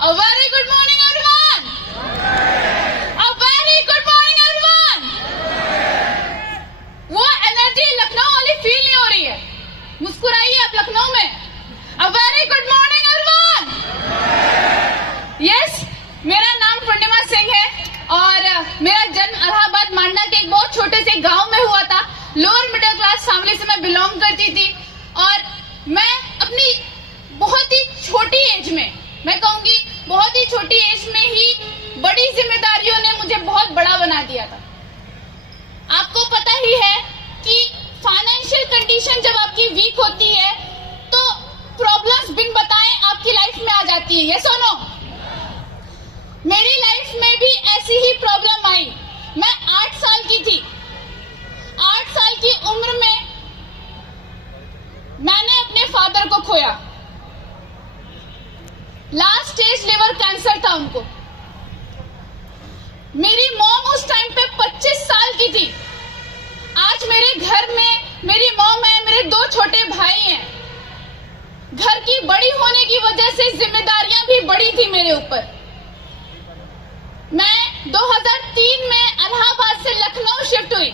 A very good morning everyone. A very good morning everyone. वो energy Lucknow वाली feel नहीं हो रही है। मुस्कुराइए आप लखनऊ में। A very good morning everyone. Yes, मेरा नाम पूर्णिमा सिंह है और मेरा जन्म इलाहाबाद मांडा के एक बहुत छोटे से गांव में हुआ था। लोअर मिडिल क्लास फैमिली से मैं बिलोंग करती थी और मैं अपनी बहुत ही छोटी एज में, मैं कहूंगी बहुत ही छोटी एज में ही बड़ी जिम्मेदारियों ने मुझे बहुत बड़ा बना दिया था। आपको पता ही है कि फाइनेंशियल कंडीशन जब आपकी वीक होती है तो प्रॉब्लम्स बिन बताए आपकी लाइफ में आ जाती है। यस और नो? मेरी लाइफ में भी ऐसी ही प्रॉब्लम आई। मैं 8 साल की थी। 8 साल की उम्र में मैंने अपने फादर को खोया। लास्ट स्टेज लिवर कैंसर था उनको। मेरी मॉम उस टाइम पे 25 साल की थी। आज मेरे घर में मेरी मॉम है, मेरे 2 छोटे भाई हैं। घर की बड़ी होने की वजह से जिम्मेदारियां भी बड़ी थी मेरे ऊपर। मैं 2003 में इलाहाबाद से लखनऊ शिफ्ट हुई।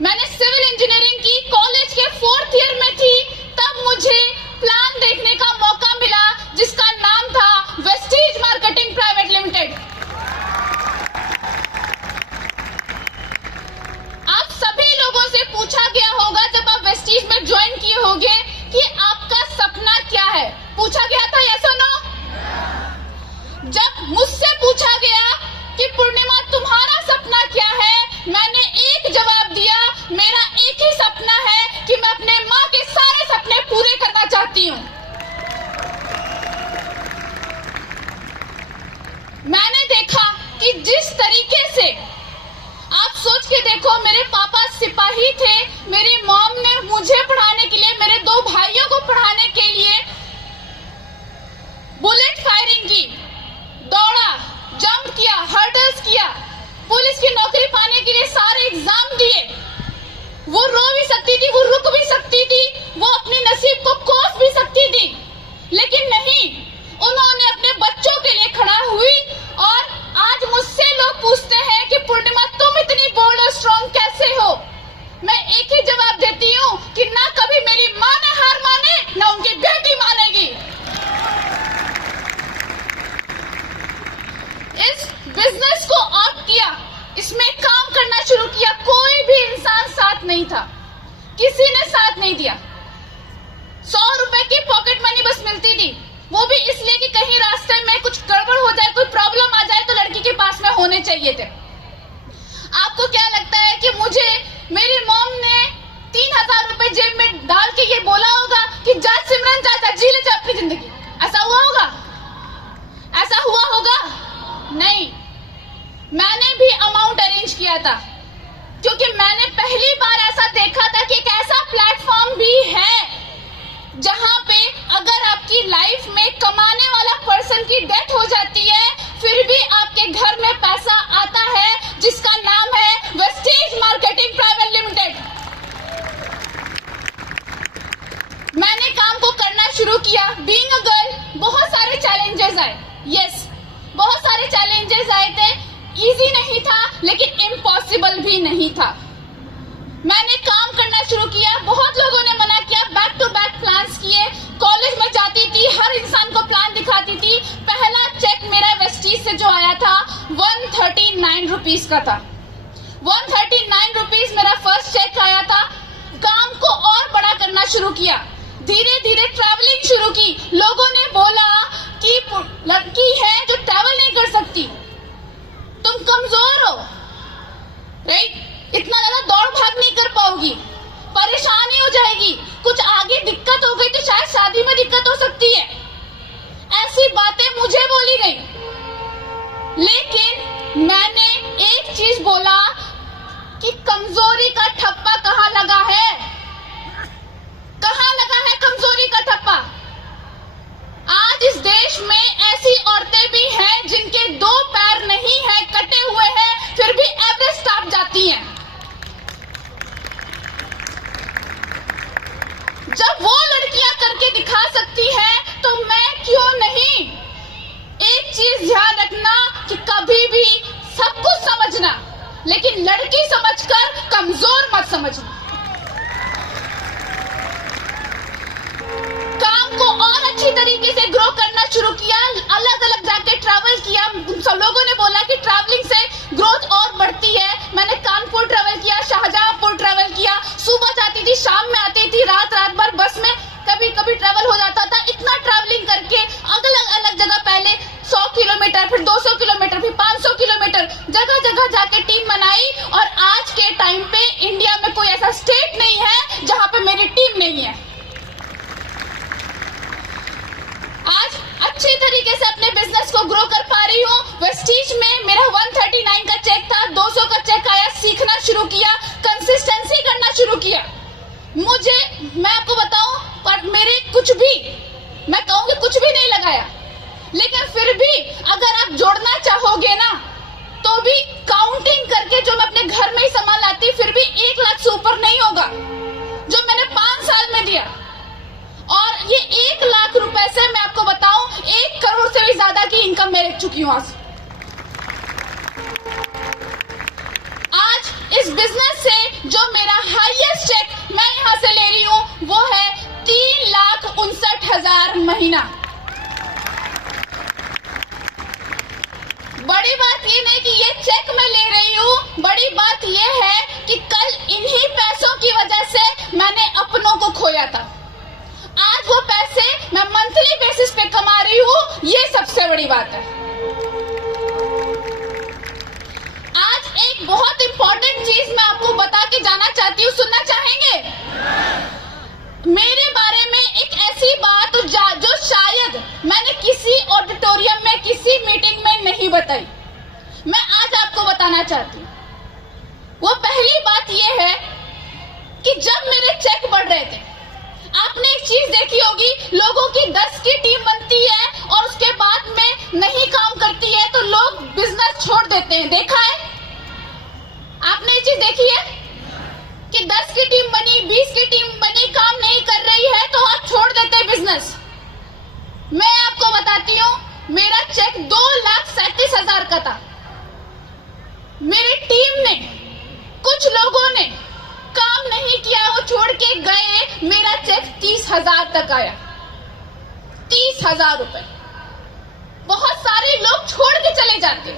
मैंने सिविल इंजीनियरिंग की, कॉलेज के 4th ईयर में थी तब मुझे प्लान देखने का मौका मिला जिसका नाम था वेस्टीज मार्केटिंग प्राइवेट लिमिटेड। आप सभी लोगों से पूछा गया होगा जब आप वेस्टीज में ज्वाइन किए होंगे कि आपका सपना क्या है। पूछा गया था यस और नो? जब मुझसे पूछा गया कि पूर्णिमा तुम्हारा सपना क्या है, मैंने एक जवाब दिया, मेरा एक ही सपना है कि मैं अपने माँ के सारे सपने पूरे करना चाहती हूँ। मैंने देखा कि जिस तरीके से, आप सोच के देखो, मेरे पापा सिपाही थे, मेरी मॉम ने मुझे पढ़ाने के लिए, मेरे 2 भाइयों को पढ़ाने के लिए बुलेट फायरिंग की, दौड़ा, जंप किया, हर्डल्स किया, पुलिस की नौकरी पाने के लिए सारे एग्जाम दिए। वो रो भी सकती थी, वो रुक भी सकती थी, वो अपने नसीब को कोस भी सकती थी, लेकिन नहीं, उन्होंने अपने बच्चों के लिए खड़ा हुई। और आज मुझसे लोग पूछते हैं कि पूर्णिमा तुम इतनी बोल्ड और स्ट्रॉन्ग कैसे हो? मैं एक ही जवाब देती हूँ कि ना कभी मेरी माँ ने हार माने, ना उनकी बेटी मानेगी। इस बिजनेस को ऑप्ट किया, इसमें काम करना शुरू किया, कोई भी इंसान साथ नहीं था, किसी ने साथ नहीं दिया। 100 रुपए की पॉकेट मनी बस मिलती थी, वो भी इसलिए कि कहीं रास्ते में कुछ गड़बड़ हो जाए, कोई प्रॉब्लम आ जाए तो लड़की के पास में होने चाहिए थे। आपको क्या लगता है कि मुझे मेरी मॉम ने 3000 रुपए जेब में डाल के ये बोला होगा कि जा सिमरन जा जी ले जा अपनी जिंदगी? ऐसा हुआ होगा? ऐसा हुआ होगा? नहीं। मैंने भी अमाउंट अरेंज किया था क्योंकि मैंने पहली बार ऐसा देखा था कि एक ऐसा प्लेटफॉर्म भी है जहां पे अगर आपकी लाइफ में कमाने वाला पर्सन की डेथ हो जाती है फिर भी आपके घर में पैसा आता है, जिसका नाम है वेस्टीज मार्केटिंग प्राइवेट लिमिटेड। मैंने काम को करना शुरू किया। बीइंग अ गर्ल बहुत सारे चैलेंजेस आए। यस, बहुत सारे चैलेंजेस आए थे। इजी नहीं था लेकिन इम्पॉसिबल भी नहीं था। मैंने काम करना शुरू किया, बहुत लोगों ने मना किया, बैक टू बैक प्लान्स किए, कॉलेज में जाती थी, हर इंसान को प्लान दिखाती थी। पहला चेक मेरा वेस्टीज से जो आया था 139 रुपीज का था। 139 रुपीज मेरा फर्स्ट चेक आया था। काम को और बड़ा करना शुरू किया, धीरे धीरे ट्रैवलिंग शुरू की। लोगों ने बोला कि लड़की है जो ट्रैवल नहीं कर सकती, तुम कमजोर हो, राइट? इतना ज्यादा दौड़ भाग नहीं कर पाओगी, परेशानी हो जाएगी, कुछ आगे दिक्कत हो गई तो शायद शादी में दिक्कत हो सकती है। ऐसी बातें मुझे बोली गई, लेकिन मैंने एक चीज बोला कि कमजोरी का ठप्पा कहाँ लगा है? कहाँ लगा है कमजोरी का ठप्पा? आज इस देश में ऐसी औरतें भी हैं जिनके 2 पैर नहीं है, कटे हुए हैं, फिर भी एवरेस्ट टॉप जाती हैं। जब वो लड़कियां करके दिखा सकती हैं तो मैं क्यों नहीं? एक कभी भी सब कुछ समझना, लेकिन लड़की समझकर कमजोर मत समझना। काम को और अच्छी तरीके से ग्रो करना शुरू किया, अलग अलग जाके ट्रैवल किया। सब लोगों ने बोला कि ट्रैवलिंग से ग्रोथ और बढ़ती है। मैंने कानपुर ट्रैवल किया, शाहजहांपुर ट्रैवल किया, सुबह जाती थी, शाम में आती थी, रात भर बस में कभी कभी ट्रैवल हो जाता था। इतना ट्रैवलिंग करके अलग अलग जगह, पहले 100 किलोमीटर, फिर 200 किलोमीटर, फिर 500 किलोमीटर, जगह जगह जाके टीम बनाई। और आज के टाइम पे इंडिया में कोई ऐसा स्टेट नहीं है जहां पे मेरी टीम नहीं है। आज अच्छी तरीके से अपने बिजनेस को ग्रो कर पा रही हूँ। वेस्टीज में मेरा 139 का चेक था, 200 का चेक आया, सीखना शुरू किया, कंसिस्टेंसी करना शुरू किया। मैं आपको बताऊं, पर मेरे कुछ भी, मैं कहूंगी कुछ भी नहीं लगाया, लेकिन फिर भी अगर आप जोड़ना चाहोगे ना, तो भी काउंटिंग करके जो मैं अपने घर में ही सामान लाती, फिर भी 1 लाख से ऊपर नहीं होगा जो मैंने 5 साल में दिया। और ये 1 लाख रुपए से मैं आपको बताऊं, 1 करोड़ से भी ज्यादा की इनकम मैं ले चुकी हूं। आज इस बिजनेस से जो मेरा हाईएस्ट चेक मैं यहां से ले रही हूं, वो है 3,59,000 महीना। बड़ी बात ये नहीं कि ये चेक मैं ले रही हूं, बड़ी बात ये है कि कल इन्हीं पैसों की वजह से मैंने अपनों को खोया था। आज वो पैसे मैं मंथली बेसिस पे कमा रही हूँ, ये सबसे बड़ी बात है। आज एक बहुत इंपॉर्टेंट चीज मैं आपको बता के जाना चाहती हूँ, सुनना चाहेंगे? मेरे बारे में एक ऐसी बात जो शायद मैंने किसी ऑडिटोरियम में, किसी मीटिंग में नहीं बताई, मैं आज आपको बताना चाहती हूँ। वो पहली बात ये है कि जब मेरे चेक बढ़ रहे थे, आपने एक चीज देखी होगी, लोगों की 10 की टीम बनती है और उसके बाद में नहीं काम करती है तो लोग बिजनेस छोड़ देते हैं। देखा है आपने ये चीज देखी है कि 10 की टीम बनी, 20 की टीम बनी, काम नहीं कर रही है तो आप छोड़ देते हैं बिजनेस। मैं आपको बताती हूँ, मेरा चेक 2,37,000 का था। मेरी टीम ने, कुछ लोगों ने काम नहीं किया, वो छोड़ के गए, मेरा चेक 30,000 तक आया। 30,000 रुपए। बहुत सारे लोग छोड़ के चले जाते,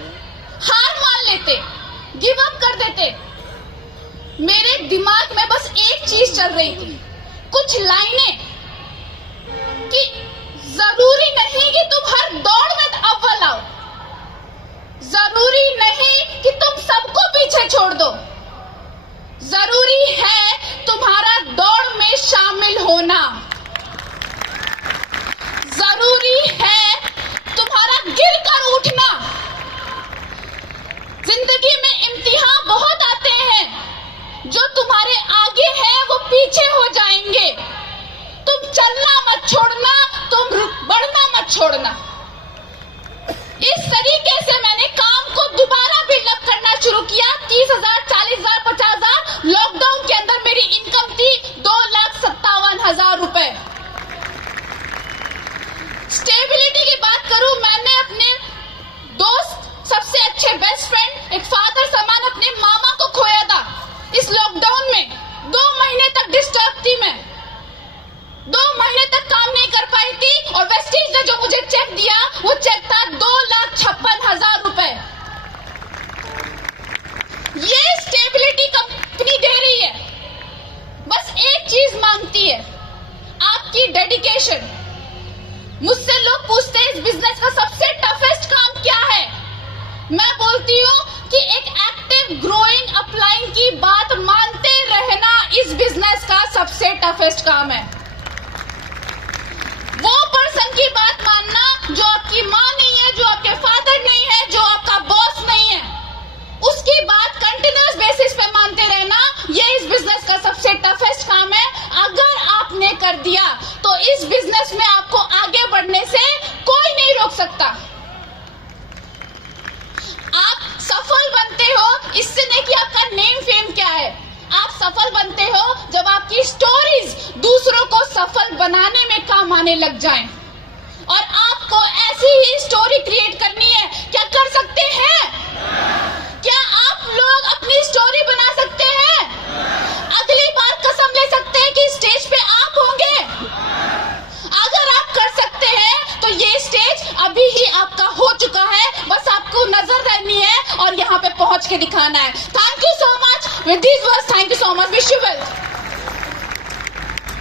हार मान लेते, गिव अप कर देते। मेरे दिमाग में बस एक चीज चल रही थी, कुछ लाइनें, कि जरूरी नहीं कि तुम हर दौड़ में अव्वल आओ, जरूरी नहीं कि तुम सबको पीछे छोड़ दो, जरूरी है तुम्हारा दौड़ में शामिल होना, जरूरी है तुम्हारा गिर कर उठना। जिंदगी में इम्तिहान बहुत आते हैं, जो तुम्हारे आगे है वो पीछे हो जाएंगे। तुम चलना मत छोड़ना, तुम बढ़ना मत छोड़ना। इस तरीके से मैंने काम को दोबारा बिल्डअप करना शुरू किया। 30,000, 40,000, 50,000। लॉकडाउन के अंदर मेरी इनकम थी 2,57,000 रुपए। स्टेबिलिटी की बात करूं, मैंने अपने दोस्त, सबसे अच्छे बेस्ट फ्रेंड, एक फादर समान अपने मामा को खोया था इस लॉकडाउन में। 2 महीने तक डिस्टर्ब थी मैं, 2 महीने तक काम नहीं कर पाई थी। और वेस्टीज ने जो मुझे चेक दिया, वो चेक था 2,56,000 रुपए। ये स्टेबिलिटी कंपनी दे रही है, बस एक चीज मांगती है, आपकी डेडिकेशन। मुझसे लोग पूछते हैं इस बिजनेस का सबसे टफेस्ट काम क्या है? मैं बोलती हूँ कि एक एक्टिव ग्रोइंग अपलाइन की बात मानते रहना इस बिजनेस का सबसे टफेस्ट काम है। वो पर्सन की बात मानना जो आपकी माँ नहीं है, जो आपके फादर नहीं है, जो आपका बॉस नहीं है, उसकी बात कंटिन्यूअस बेसिस पे मानते रहना, ये इस बिजनेस का सबसे टफेस्ट काम है। अगर आपने कर दिया तो इस बिजनेस में आपको आगे बढ़ने से कोई नहीं रोक सकता। आप सफल बनते हो इससे नहीं कि आपका नेम फेम क्या है, आप सफल बनते हो जब आपकी स्टोरीज दूसरों को सफल बनाने में काम आने लग जाएं। और आपको ऐसी ही स्टोरी क्रिएट करनी है। क्या कर सकते हैं? अभी ही आपका हो चुका है, बस आपको नजर रहनी है और यहाँ पे पहुंच के दिखाना है। Thank you so much. With this words, thank you so much. Wish you well.